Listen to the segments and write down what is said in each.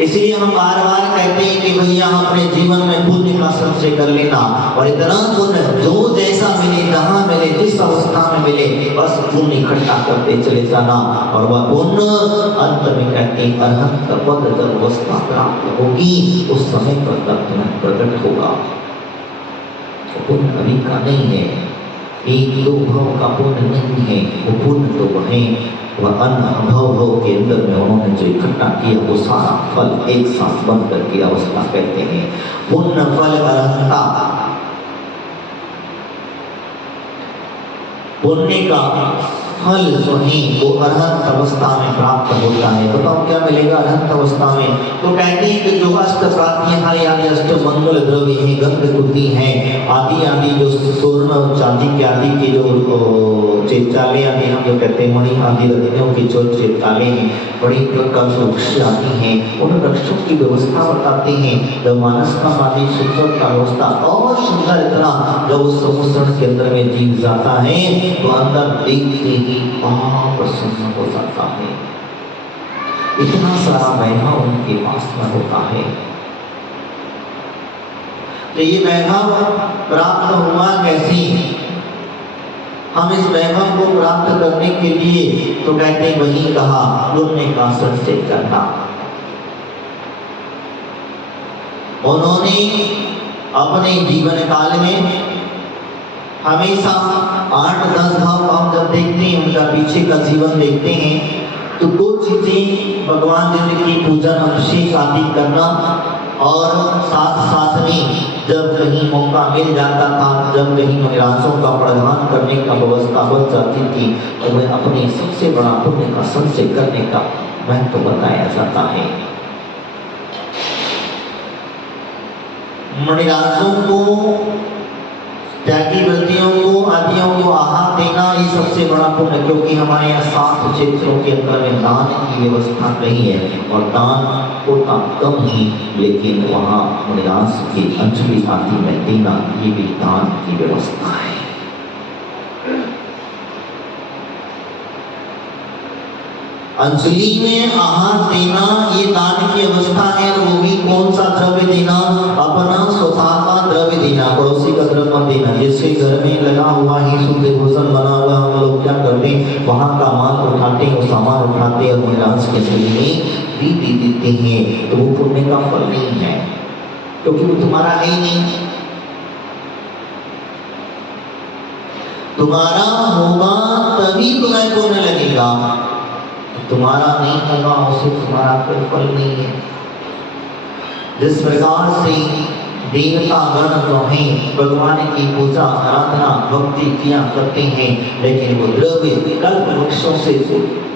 इसलिए हम बार बार कहते हैं कि भैया अपने जीवन में पुण्य का संचय कर लेना, और इतना पुण्य जो जैसा मिले, जहाँ मिले, जिस अवस्था में मिले, बस पुण्य इकट्ठा करते चले जाना। और वह पुण्य अंत में कहते हैं अरहंत पद जब अवस्था प्राप्त होगी उस समय पर तत्व प्रकट होगा। पुण्य अभी का नहीं है, एक दो भाव का पुण्य नहीं है, वो पुण्य तो वह वह अनुभव के अंदर में उन्होंने जो इकट्ठा किया वो सारा फल एक साथ बन करके अवस्था कहते हैं पुण्य फल अरहंता। पुण्य का फल जो है वो अरहंत अवस्था में प्राप्त होता है। बताओ क्या मिलेगा अरहंत अवस्था में? तो कहते हैं कि जो अष्ट प्रातिहार यानी अष्ट मंगल द्रव्य हैं, गंध कुटी हैं, आदि आदि जो स्वर्ण चांदी के आदि के जो चेताले आदि हम जो कहते हैं मणि आदि रत्नों के जो चेताले हैं, बड़ी प्रकार से वृक्ष आदि हैं, उन वृक्षों की व्यवस्था बताते हैं। जब मानस का आदि सुंदर का व्यवस्था और सुंदर इतना जब उस समुद्र के अंदर में जीव जाता है तो अंदर देखते ही प्रसन्न हो जाता है। इतना सारा वैभव उनके पास में होता है। तो ये वैभव प्राप्त हुआ कैसे? हम इस वैभव को प्राप्त करने के लिए तो कहते हैं वही कहा पुण्य का संचय करना। उन्होंने अपने जीवन काल में हमेशा 8-10 भाव हम जब देखते हैं, उनका पीछे का जीवन देखते हैं तो कुछ चीजें भगवान जी की पूजन अभिषेक आदि करना, और साथ साथ में जब कहीं मौका मिल जाता था, जब कहीं निराशों का प्रदान करने का व्यवस्था बन जाती थी, तो वह अपने सबसे बड़ा पुण्य का संचय करने का महत्व बताया जाता है। मणिराजों को, त्यागी वृत्तियों को, आदियों को आहार देना ये सबसे बड़ा पुण्य, क्योंकि हमारे यहाँ 7 क्षेत्रों के अंदर में दान की व्यवस्था नहीं है, और दान होता कम ही, लेकिन वहाँ मणिराज की अंजलि आदि में देना ये भी दान की व्यवस्था है। अंजलि में आहार देना ये दान की अवस्था है। और वो भी कौन सा द्रव्य देना? अपना स्वतः का द्रव्य देना, पड़ोसी का द्रव्य मत देना। जिसके घर में लगा हुआ ही शुद्ध भोजन बना हुआ, हम लोग क्या करते हैं, वहां का माल उठाते हैं, सामान उठाते हैं और महाराज के अंजलि में दे देते हैं। तो वो पुण्य का फल नहीं है, क्योंकि वो तुम्हारा है ही नहीं। तुम्हारा होगा तभी तुम्हें पुण्य लगेगा, तुम्हारा नहीं होगा उसे तुम्हारा कोई फल नहीं है। जिस प्रकार से देवता गण जो हैं भगवान की पूजा आराधना भक्ति किया करते हैं, लेकिन वो द्रव्य कल्प वृक्षों से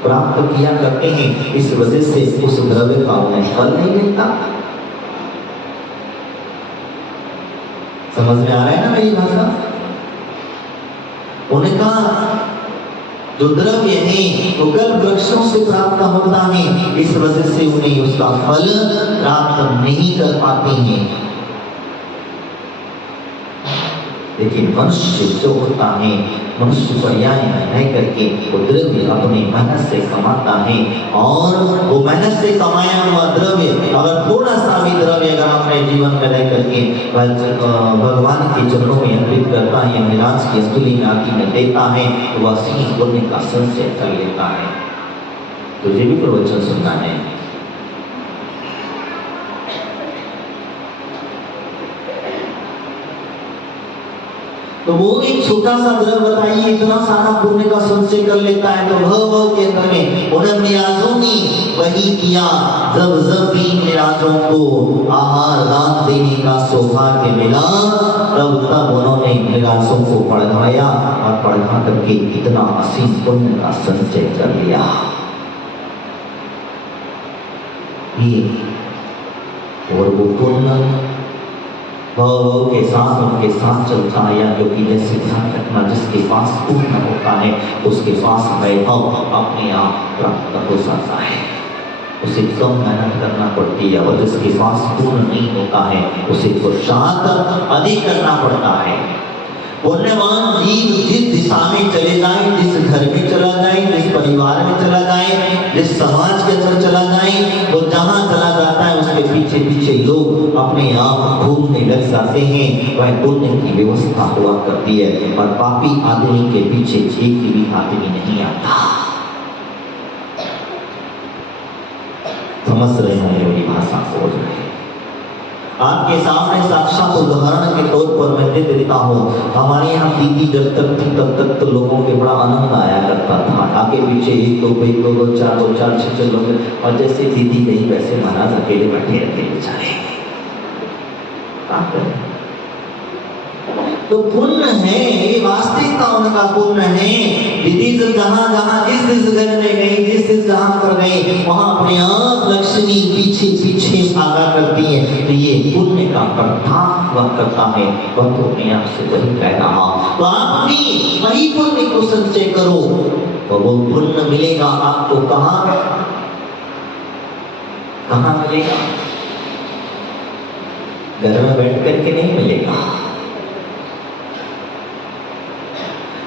प्राप्त किया करते हैं, इस वजह से उस द्रव्य का उन्हें फल नहीं मिलता। समझ में आ रहा है ना मेरी भाषा? उनका जो द्रव्य है वो कल्प वृक्षों से प्राप्त होता है, इस वजह से उन्हें उसका फल प्राप्त नहीं कर पाते हैं। लेकिन मनुष्य जो होता है, मनुष्य पर्याय रह करके वो द्रव्य अपने मेहनत से कमाता है, और वो मेहनत से कमाया हुआ द्रव्य अगर थोड़ा सा भी द्रव्य अगर अपने जीवन में रह करके भगवान के चरणों में अर्पित करता है, निराश की स्तुति में आदि में देता है, तो वह सिंह पुण्य का संचय कर लेता है। तुझे भी प्रवचन सुनना है। तो वो एक छोटा सा द्रव्य बताइए इतना सारा पुण्य का संचय कर लेता है। तो भव के अंदर में उन्हें निराजों ने वही किया, जब जब भी निराजों को आहार दान देने का सौभाग्य मिला, तब तब उन्होंने निराजों को पढ़ाया और पढ़ा करके इतना असीम पुण्य का संचय कर लिया। ये और वो पुण्य भव के साथ उनके साथ चलता है, या क्योंकि जैसे ध्यान रखना जिसके पास पूर्ण होता है उसके पास वैभव अपने आप प्राप्त हो जाता है, उसे कम मेहनत करना पड़ती है, और जिसके पास पूर्ण नहीं होता है उसे पुरुषार्थ अधिक करना पड़ता है। पुण्यवान जीव जिस दिशा में चले जाए, जिस घर में चला जाए, जिस परिवार में चला जाए, जिस समाज के अंदर चला जाए, वो जहाँ चला जाता है अपने आप घूमने लग जाते हैं। वह पुण्य की व्यवस्था हुआ करती है और पापी आदमी के पीछे एक भी आदमी नहीं आता। समझ रहे हैं मेरी भाषा खोज रहे हैं। आपके सामने साक्षात उदाहरण के तौर पर मैं दे देता हूँ। हमारे यहाँ दीदी जब तक थी तब तक तो लोगों के बड़ा आनंद आया करता था। आगे पीछे एक दो कोई दो चार छह लोग, और जैसे दीदी गई वैसे महाराज अकेले बैठे रहते बेचारे। क्या करें? तो पुण्य है, ये वास्तविकता उनका पुण्य है। दीदी जब जहाँ जिस घर में गई, जिस जहाँ पर गई, वहाँ अपने आप लक्ष्मी पीछे पीछे भागा करती है। तो ये पुण्य का प्रभाव वह करता है। वह तो मैं आपसे वही कह रहा हूँ, तो आप भी वही पुण्य को संचय करो तो वो पुण्य मिलेगा आपको। कहाँ मिलेगा? घर में बैठ करके नहीं मिलेगा।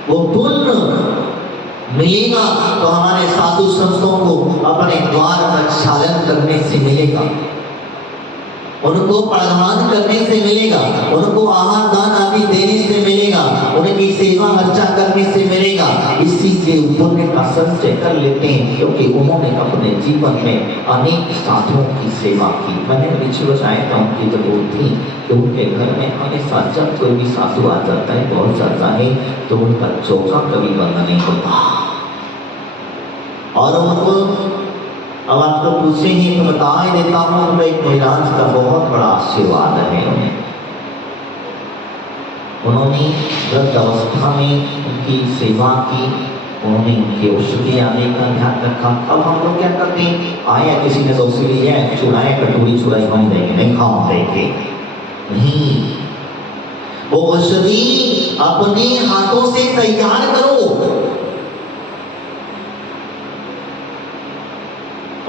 वो पुण्य मिलेगा तो हमारे साधु संतों को अपने द्वार प्रक्षालन करने से मिलेगा, उनको प्रदान करने से मिलेगा, उनको आहार दान आदि देने से मिलेगा, उनकी सेवा अर्चा करने से मिलेगा। इसी से पुण्य का संचय कर लेते हैं, क्योंकि उन्होंने अपने जीवन में अनेक साधुओं की सेवा की। मैंने पीछे बताया था उनकी जब वो थी तो उनके घर में हमेशा जब कोई भी साधु आ जाता है, बहुत जाता है, तो उनका चौका कभी बंद नहीं होता। और उनको अब आपको पूछे ही तो बता ही देता हूँ, उनका एक महाराज का बहुत बड़ा आशीर्वाद है उन्हें। उन्होंने वृद्ध अवस्था में उनकी सेवा की, उन्होंने उनकी औषधि आने का ध्यान रखा। अब हम लोग क्या करते हैं, आया किसी ने औषधि लिया है, चुराए कटोरी चुराई वहीं देंगे, नहीं खाओ देंगे नहीं। वो औषधि अपने हाथों से तैयार करो,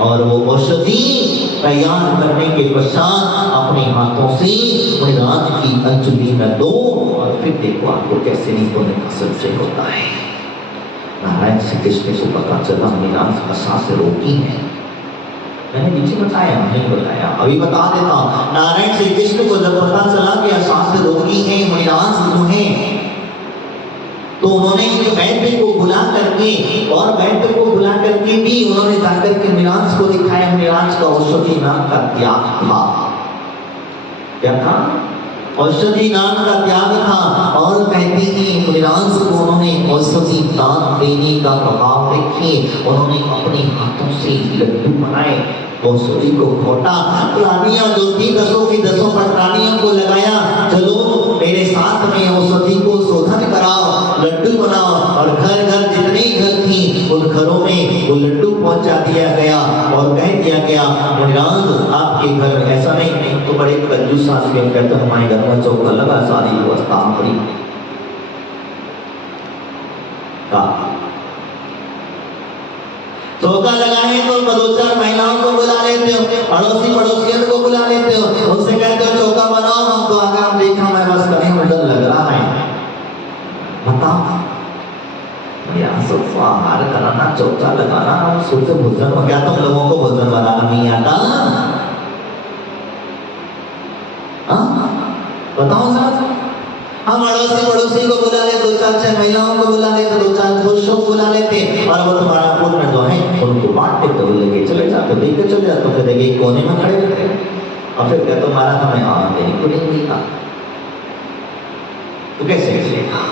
और वो औषधि तैयार करने के पश्चात अपने हाथों से महाराज की अंजलि में दो, और फिर देखो आपको कैसे नहीं होने का संचय होता है। नारायण श्री कृष्ण को पता चला महाराज का सांस रोकी है। मैंने नीचे बताया नहीं बताया, अभी बता देता हूँ। नारायण श्री कृष्ण को जब पता चला कि सांस रोगी है महाराज जो है, तो उन्होंने एक वैद्य को बुला करके, और वैद्य को बुला करके भी उन्होंने जाकर के महाराज को दिखाया। महाराज का औषधि नाम का त्याग था। क्या था? औषधि नाम का त्याग था। और कहते हैं महाराज को उन्होंने औषधि दान देने का प्रभाव देखिए, उन्होंने अपने हाथों से लड्डू बनाए, औषधि को घोटा, प्राणियां जो थी दसों की दसों प्राणियों को लगाया, चलो मेरे साथ में औषधि को शोधन कराओ, लड्डू बनाओ, और घर घर जितने घर थी उन घरों में वो लड्डू पहुंचा दिया गया। और कह दिया गया महाराज आपके घर में ऐसा नहीं तो बड़े कंजूस आदमी कहते हमारे घर में चौका लगा, सारी व्यवस्था हमारी चौका लगा है तो दो चार महिलाओं को बुला लेते हो, अड़ोसी पड़ोसियों को बुला लेते हो, उनसे कहते हो चौका बनाओ, हम तो आगे हम देखा मैं बस कहीं में डर लग रहा है। बताओ आहार कराना, चौका लगाना, शुद्ध भोजन, क्या तुम लोगों को भोजन बनाना नहीं आता? बताओ सर। हम अड़ोसी पड़ोसी को बुला ले, दो चार छह महिलाओं को बुला लेते, दो चार पुरुषों को बुला लेते, और वो तुम्हारा पुण्य जो है उनको बांटते, तो लेके चले जाते, लेके चले जाते, फिर देखिए कोने में खड़े रहते, और फिर क्या तुम्हारा हमें आना देने को नहीं मिलता, तो कैसे चलेगा?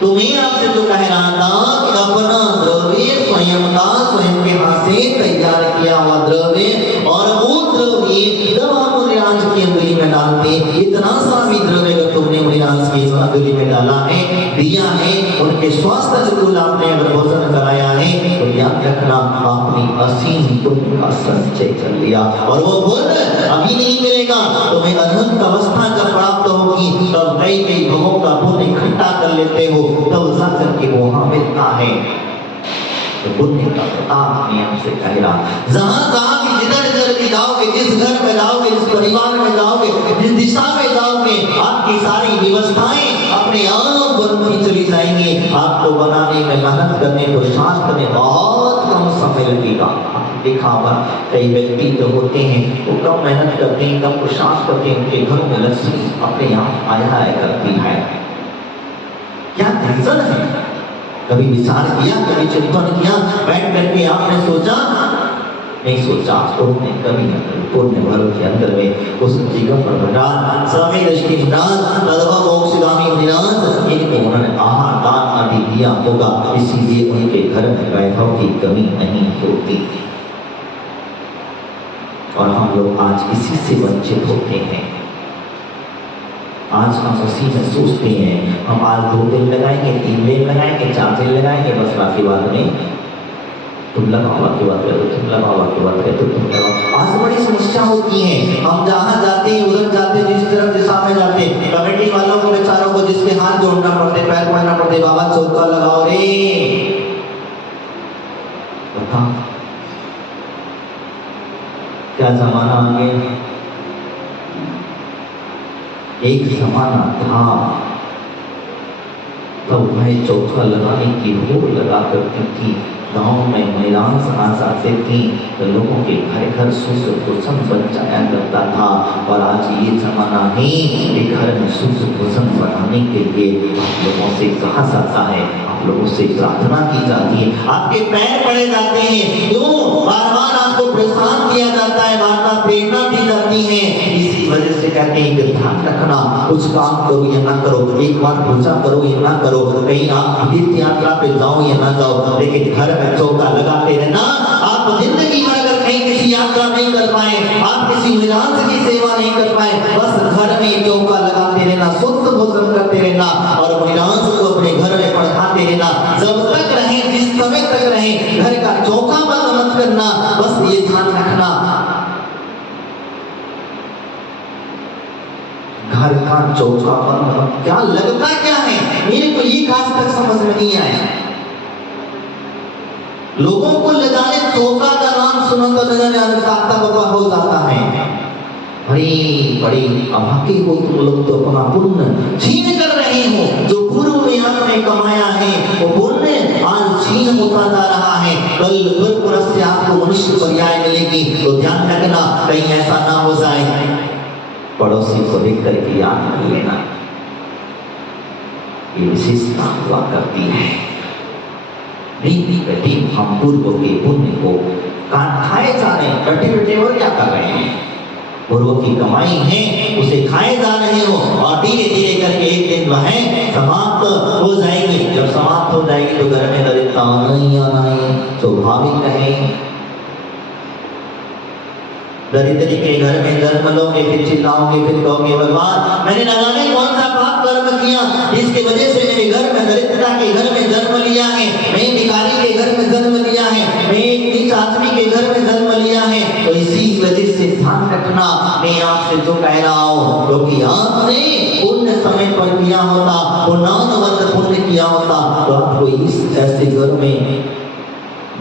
तो मैं आपसे जो कह रहा था कि अपना द्रव्य स्वयं का, स्वयं के हाथ से तैयार किया हुआ द्रव्य, और वो द्रव्य जब आप महाराज की अंगुली में डालते, इतना सा भी द्रव्य अगर तुमने महाराज की अंगुली में डाला है, दिया है, उनके स्वास्थ्य अनुकूल आपने अगर भोजन कराया है, तो याद रखना आपने असीम पुण्य का संचय कर लिया। और वो पुण्य अभी नहीं मिलेगा, तुम्हें अनंत अवस्था जब प्राप्त होगी, तब कई कई भवों का पुण्य इकट्ठा कर लेते हो, तब जाकर के वहां मिलता है। तो पुण्य का प्रताप नियम से कह रहा, जहां भी जिधर भी जाओगे, जिस घर में जाओगे, जिस परिवार में जाओगे, जिस दिशा में जाओगे, आपकी सारी व्यवस्थाएं अपने आप बनती चली जाएंगी। आपको बनाने में, मेहनत करने, पुरुषार्थ करने बहुत कम समय लगेगा। देखा होगा कई व्यक्ति जो होते हैं वो कम मेहनत करते हैं, कम पुरुषार्थ करते हैं, उनके घरों में लक्ष्मी अपने यहाँ आया करती है। क्या रीजन है? कभी विचार किया, कभी चिंतन किया, बैठ करके आपने सोचा? नहीं सोचा। उन्होंने कभी न कभी पूर्ण भरों के अंदर में उस जीवन पर भगवान स्वामी दृष्टि भगवान तदवा मोक्षगामी विनाश इनको उन्होंने आहार दान आदि दिया होगा, इसीलिए उनके घर में वैभव की कमी नहीं होती। और हम लोग आज इसी से वंचित होते हैं। आज हम उसी में सोचते हैं हम आज 2 दिन लगाएंगे, 3 दिन लगाएंगे, 4 दिन लगाएंगे, बस बाकी बात नहीं। तुम लगाओ की बात करो, तुम लगाओ की बात करो, तुम लगाओ। आज बड़ी समस्या होती है। हम जहाँ जाते हैं उधर जाते हैं, जिस तरफ दिशा में जाते हैं, कमेटी वालों को बेचारों को जिसके हाथ जोड़ना पड़ते, पैर पड़ना पड़ते, बाबा चौका लगाओ रे। बता क्या जमाना आ गया। एक जमाना था तब मैं चौका लगाने की होड़ लगा करती थी। गांव में महिलाएं समाज आते थी तो लोगों के घर घर सुख भोजन बन जाया करता था। और आज ये जमाना है कि घर में सुख भोजन बनाने के लिए आप लोगों से कहा जाता है, आप लोगों से प्रार्थना की जाती है, आपके पैर पड़े जाते हैं। क्यों? बार बार आपको प्रोत्साहन किया जाता है, बार बार प्रेरणा दी जाती है। इसी वजह से कहते हैं कि ध्यान रखना, कुछ काम करो या ना करो, एक बार पूजा करो या ना करो, कहीं आप तीर्थ यात्रा पे जाओ या ना जाओ, लेकिन घर में चौका लगाते रहना। आप जिंदगी में अगर कहीं किसी यात्रा नहीं कर पाए, आप किसी विरांत की सेवा नहीं कर पाए, बस घर में चौका लगाते रहना, शुद्ध भोजन करते रहना और विरांत को अपने घर में पढ़ाते रहना। जब तक रहे, जिस समय तक रहे, घर का चौका बंद मत करना। बस ये ध्यान रखना, घर का चौका बंद। क्या लगता क्या है? मेरे को ये खास तक समझ में नहीं आया। लोगों को ले जाने चौका का नाम सुना तो न जाने अनुसारता बाबा हो जाता है। बड़ी अभागे हो तुम लोग, तो अपना पुण्य छीन कर रहे हो। जो पूर्व में आपने कमाया है वो पुण्य आज छीन होता जा रहा है। कल फिर पुनः से आपको मनुष्य पर्याय मिलेगी, तो ध्यान रखना कहीं ऐसा ना हो जाए। पड़ोसी को देख करके याद कर लेना, ये विशेषता हुआ करती है। हम पूर्व के पुण्य को खाए जा रहे हैं, बैठे बैठे और क्या कर रहे हैं? पूर्व की कमाई है उसे खाए जा रहे हो और धीरे धीरे करके एक दिन वह समाप्त हो जाएगी। जब समाप्त हो जाएगी तो घर में दरिद्रता नहीं आना है, स्वाभाविक है। दरिद्र के घर में जन्म लोगे, फिर चिल्लाओगे, फिर कहोगे भगवान मैंने न जाने कौन सा पाप कर्म किया जिसकी वजह से मेरे घर में दरिद्रता के घर में जन्म लिया है, मैं भिखारी के घर में जन्म लिया है, मैं एक नीच आदमी के घर में जन्म लिया है। तो इसी वजह से ध्यान रखना, मैं आपसे जो कह रहा हूँ, क्योंकि आपने पुण्य समय पर किया होता, पुण्यवत पुण्य किया होता, तो आपको इस ऐसे घर में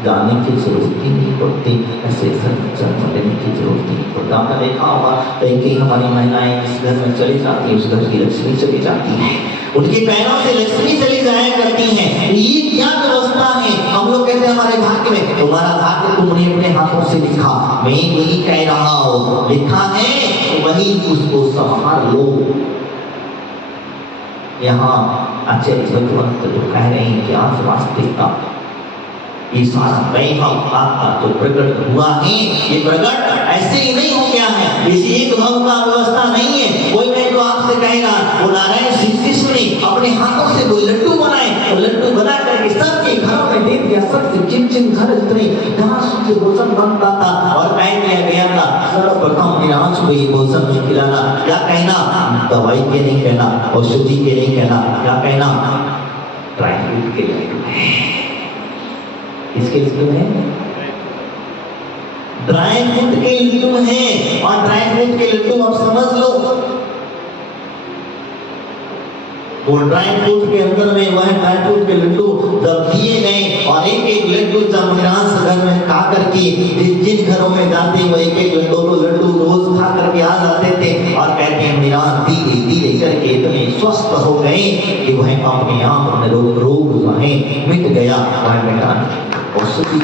जाने की जरूरत ही नहीं पड़ती, ऐसे घर में जन्म लेने की जरूरत ही नहीं पड़ता। आपने देखा होगा कई हमारी महिलाएं इस घर में चली जाती है, उस घर की लक्ष्मी चली जाती है, उनके पैरों से लक्ष्मी चली जाया करती है। ये क्या व्यवस्था है? हम लोग कहते हैं हमारे भाग्य में, तुम्हारा भाग्य तुमने अपने हाथों से लिखा, मैं वही कह रहा हूँ, लिखा है वही उसको संभाल लो। यहाँ अच्छे भगवंत जो कह रहे हैं कि आज वास्तविकता ये सारा वैभव आपका जो प्रकट हुआ है, ये प्रकट ऐसे ही नहीं हो गया है, इसी एक भाव का व्यवस्था नहीं है। कोई मैं तो आपसे कहेगा वो नारायण श्री कृष्ण ने अपने हाथों से कोई लड्डू बनाए, तो लड्डू बना करके सबके घरों में दे दिया, सबके जिन जिन घर जितने जहाँ शुद्ध भोजन बनता था और कह दिया गया था सर्वप्रथम निराश को ये भोजन में खिलाना। क्या कहना? दवाई के नहीं कहना, औषधि के नहीं कहना, क्या कहना? ड्राई फ्रूट के लड्डू है। इसके लड्डू है, ड्राई फ्रूट के लड्डू है। और ड्राई फ्रूट के लड्डू आप समझ लो, वो ड्राई फ्रूट के अंदर में वह ड्राई फ्रूट के लड्डू जब दिए गए और एक एक लड्डू जब मिरास घर में खा करके जिन घरों में जाते वो एक एक लड्डू रोज खा करके आ जाते थे और कहते हैं मिरास धीरे धीरे करके इतने स्वस्थ हो गए कि वह अपने आप में रोग वह मिट गया, वह मिटा औषधि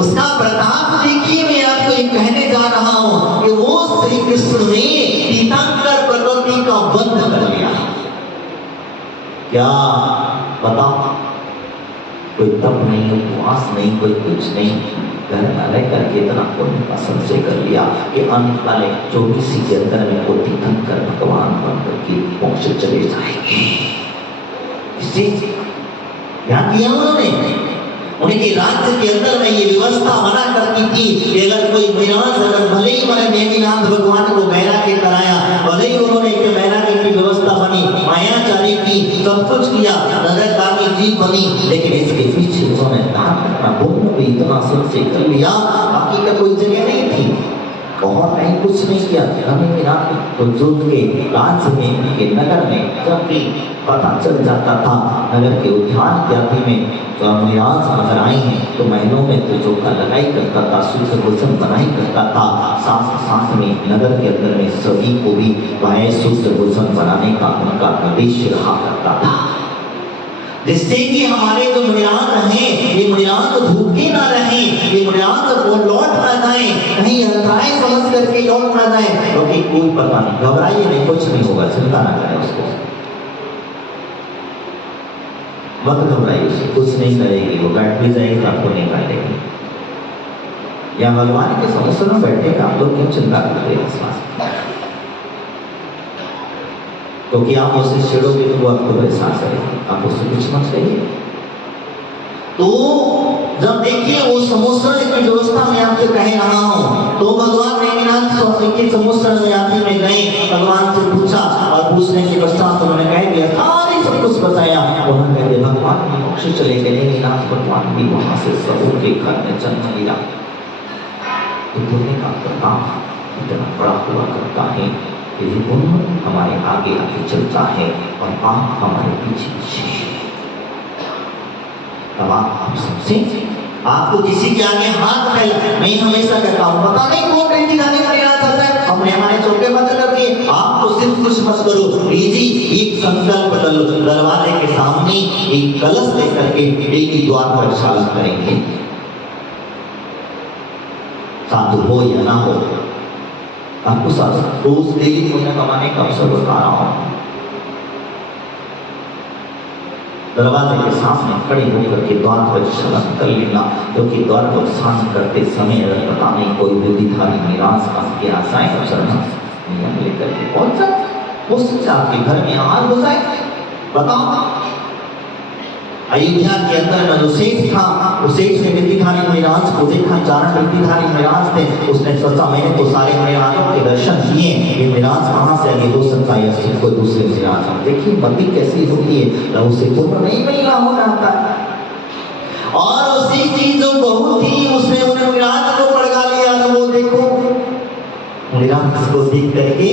उसका प्रताप देखिए। मैं आपको ये कहने जा रहा हूं कि वो श्री कृष्ण ने तीर्थंकर प्रकृति का बंध कर लिया। क्या बताओ, कोई तप नहीं, उपवास नहीं, कोई कुछ नहीं, घर रह करके इतना पुण्य का संचय कर लिया कि अंत काले 24 के अंदर में वो तीर्थंकर भगवान बन करके मोक्ष चले जाएंगे। इससे क्या किया उन्होंने? उनके राज्य के अंदर में ये व्यवस्था बना करती थी कि अगर कोई विनाश, अगर भले ही मैंने नेमिनाथ भगवान को वैराग्य कराया, भले ही उन्होंने एक वैराग्य की व्यवस्था बनी, मायाचारी की, सब कुछ किया, नरकामी जीव बनी, लेकिन इसके पीछे उन्होंने दान करना पुण्य भी इतना संचय कर लिया, बाकी का कोई जगह नहीं थी। और नहीं कुछ नहीं किया। नेमिनाथ तो जो के राज्य में, के नगर में जब भी पता चल जाता था, नगर के उद्यान इत्यादि में तो महिलाएं अगर आई हैं तो महलों में तो जो लगाई करता था, शुद्ध भोजन बनाई करता था, साथ साथ में नगर के अंदर में सभी को भी वह शुद्ध भोजन बनाने का उनका निर्देश रहा करता था, जिससे कि हमारे जो महिलाएं हैं ये महिलाएं भूखे ना रहे, ये महिलाएं को लौट ना जाए, कहीं हताएं समझ करके लौट ना जाए, क्योंकि कोई पता नहीं, घबराइए नहीं, कुछ नहीं होगा, चिंता ना करें उसको, मत घबराइए, उसको कुछ नहीं करेगी, वो बैठ भी जाएगी, आपको नहीं काटेगी। या भगवान के समुद्र में बैठेगा, आप लोग क्यों चिंता करते हैं? क्योंकि आप उसे छेड़ोगे तो वो आपको परेशान करेगी, आप उससे कुछ मत करिए। तो जब देखिए वो समुद्र की व्यवस्था में आपसे कह रहा हूँ, तो भगवान नेमिनाथ स्वामी के समुद्र में आते में गए, भगवान से पूछा और पूछने के पश्चात उन्होंने कह दिया, सारे सब कुछ बताया। उन्होंने कह दिया भगवान मोक्ष चले गए, नेमिनाथ भगवान भी वहां से सबों के घर में जन्म लिया। तो पुण्य का प्रताप इतना बड़ा हुआ करता है, यदि पुण्य हमारे आगे आगे चलता है और आप हमारे पीछे पीछे। तब आप सबसे आपको किसी के आगे हाथ फैला, मैं हमेशा कहता हूँ, पता नहीं कौन कहीं जाने का प्रयास करता है, हमने हमारे चौके बंद कर दिए, आप तो सिर्फ कुछ मत करो, जी एक संकल्प कर लो, दरवाजे के सामने एक कलश लेकर के डेली द्वार पर शाला करेंगे, साधु हो या ना हो, आपको साथ रोज डेली पुण्य कमाने का अवसर बता रहा हूं। दरवाजे के सामने खड़े होकर के द्वार पर शरण कर लेना, क्योंकि द्वार पर स्नान करते समय अगर पता नहीं कोई विधिधारी निराश आपके आशाएं अवसर नियम लेकर के पहुंच जाए, हो सकता आपके घर में आग हो जाए। बताओ, अयोध्या के अंदर में जो सेठ था, उस सेठ ने विधिधारी महाराज को देखा, चारण विधिधारी महाराज थे, उसने सोचा मैंने तो सारे महाराजों के दर्शन किए, ये महाराज कहाँ से आगे हो सकता है, या कोई दूसरे महाराज। देखिए मति कैसी होती है, ना उसे पुण्य नहीं मिलना हो जाता है। और उसी की जो बहू थी उसने उन्हें महाराज को पड़गा लिया, तो वो देखो महाराज को देख करके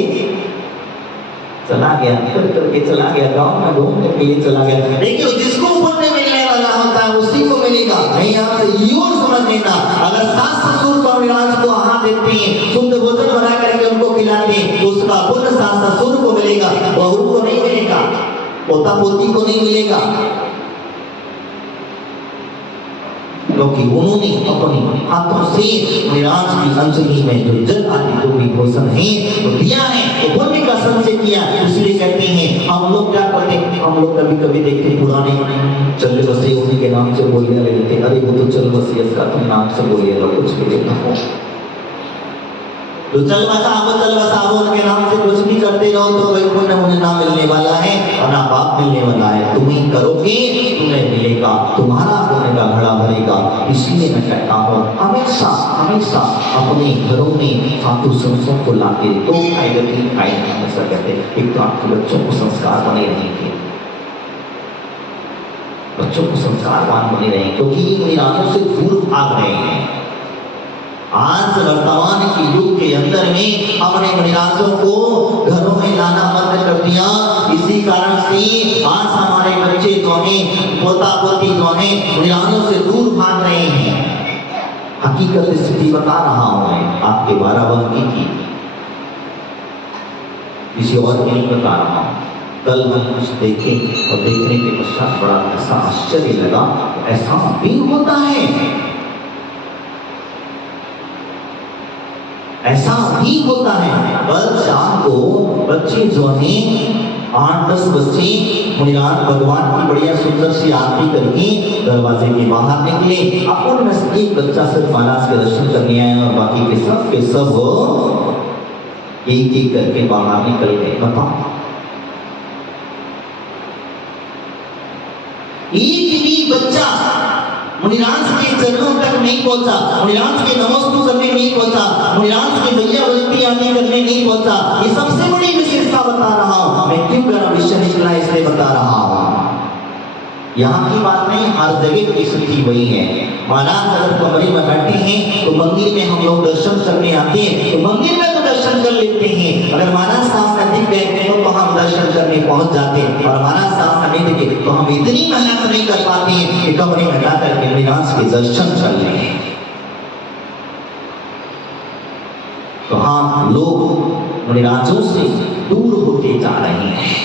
चला गया, करके चला गया, गांव में घूमने के लिए चला गया। देखिए जिसको पुण्य मिलने वाला होता है उसी को मिलेगा। नहीं आपसे यूं समझ लेना, अगर सास ससुर परिवार को आहार देते हैं, शुद्ध भोजन बना करके उनको खिलाते हैं, तो उसका पुण्य सास ससुर को मिलेगा, बहू को नहीं मिलेगा, पोता पोती को नहीं मिलेगा, क्योंकि उन्होंने अपने हाथों से विराज की अंजलि में जो जल आदि को भी भोजन है तो दिया है, तो पुण्य का संचय किया। इसलिए कहते हैं हम लोग क्या करते हैं, हम लोग कभी कभी देखते पुराने चल बसे उन्हीं के नाम से बोलिया ले लेते, अरे वो तो चल बसी इसका तुम नाम से बोलिए लो, कुछ भी लेना हो तो चल बसाओ उनके नाम से कुछ भी करते रहो, तो कोई पुण्य मुझे ना मिलने वाला है और ना पाप मिलने वाला है। तुम ही करोगे तुम्हें मिलेगा, तुम्हारा पुण्य का घड़ा भरेगा। इसलिए मैं कहता हूँ हमेशा हमेशा अपने घरों में साधु संतों को लाके दो फायदे तीन फायदे हमेशा कहते हैं। एक तो आपके बच्चों को संस्कार बने रहेंगे, बच्चों को संस्कारवान बने रहेंगे, क्योंकि ये महिलाओं से दूर भाग रहे हैं। आज वर्तमान के युग के अंदर में अपने महिलाओं को घरों में लाना बंद कर दिया। इसी कारण से आज हमारे बच्चे जो हैं, पोता पोती जो हैं, महिलाओं से दूर भाग रहे हैं। हकीकत स्थिति बता रहा हूं मैं आपके 12 वर्ष की, किसी और की नहीं बता रहा हूं। कल हम कुछ देखे और देखने के पश्चात बड़ा ऐसा आश्चर्य लगा, ऐसा भी होता है। ऐसा भी होता है। कल शाम को बच्चे जो हैं 8-10 बच्चे मुनिराज भगवान की बढ़िया सुंदर सी आरती करके दरवाजे के बाहर निकले। अब उनमें से एक बच्चा सिर्फ महाराज के दर्शन करने आया और बाकी के सब एक एक करके बाहर निकल गए। बताओ, एक भी बच्चा मुनिराज के चरणों तक नहीं पहुंचा, मुनिराज के नमस्ते करने नहीं पहुंचा, मुनिराज के भैया वृत्ति आदि करने नहीं पहुंचा। ये सबसे बड़ी विशेषता बता रहा हूं मैं, क्यों मेरा विषय निकला इसलिए बता रहा हूं। यहाँ की बात नहीं, हर जगह की स्थिति वही है। महाराज अगर कमरे में बैठे हैं तो मंदिर में हम लोग दर्शन करने आते हैं तो मंदिर में तो दर्शन कर लेते हैं। अगर महाराज साहब से दिख गए तो हम दर्शन करने पहुंच जाते हैं, और महाराज साहब से नहीं दिखे तो हम इतनी मेहनत नहीं कर पाते हैं कि कमरे में जाकर के महाराज के दर्शन कर लें। तो हाँ, लोग मुनिराजों से दूर होते जा रहे हैं।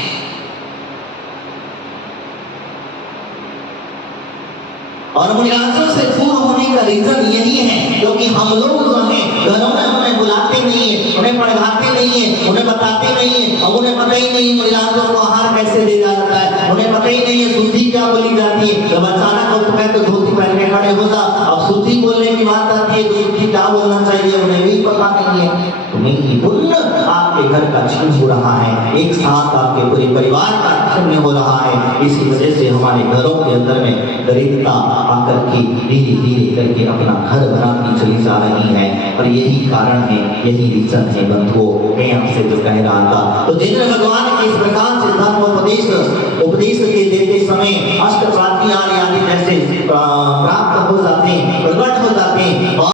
और मुनिराजों से दूर होने का रीजन यही है क्योंकि हम लोग जो हैं घरों में उन्हें बुलाते नहीं है, उन्हें पढ़ाते नहीं है, उन्हें बताते नहीं है, और उन्हें पता ही नहीं मुनिराजों को आहार कैसे दिया जाता है, उन्हें पता ही नहीं है शुद्धि क्या बोली जाती है। जब अचानक उठ गए तो धोती पहन के खड़े हो जा, अब शुद्धि बोलने की बात आती है तो शुद्धि क्या बोलना चाहिए उन्हें भी पता नहीं है। तो नहीं, पुण्य आपके घर का क्षीण हो रहा है, एक साथ आपके पूरे परिवार का क्षीण हो रहा है। इसी वजह से हमारे घरों के अंदर में दरिद्रता आकर के धीरे धीरे करके अपना घर बनाती चली जा रही है। और यही कारण है, यही रीजन है बंधुओं, मैं आपसे जो कह रहा था। तो जिन भगवान के इस प्रकार से धर्म उपदेश के देते समय अष्ट प्राप्ति आदि जैसे प्राप्त हो जाते हैं, प्रकट हो जाते हैं।